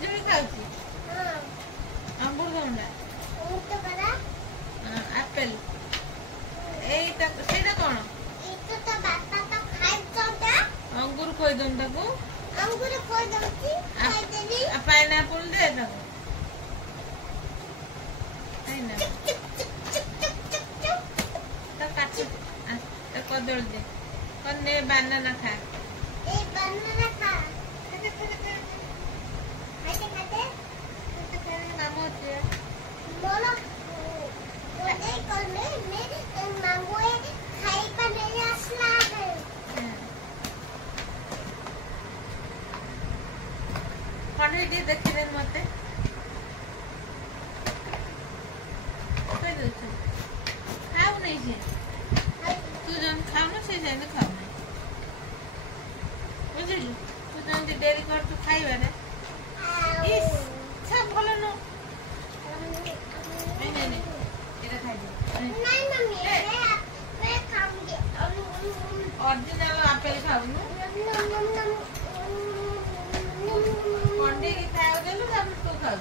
ପିଜୁଳି ଖାଉଛି ଅମୃତଭଣ୍ଡା ଆପେଲ ସେଇଟା କଣ ଅଙ୍ଗୁର ଖୋଇଦମ ତାକୁ ପାଇନାପଲ ଦେ ତାକୁ କାଟି କଦଳୀ ଦେ ନେ ବାନାନା ଖା କାମ ଅଛି खंडे टे देखिले मते कह दे खाऊ नहीं से तू जन खाऊ ना से जाने खाऊ नहीं बुझिलु तू जन डेरी कर तू खाइबा रे इस सब भलो न नहीं नहीं नहीं एरा खाइ दे नहीं मम्मी मैं खाऊंगी ओरिजिनल एप्पल खाऊ न खंडे की खाऊ देलु तब तू खाऊ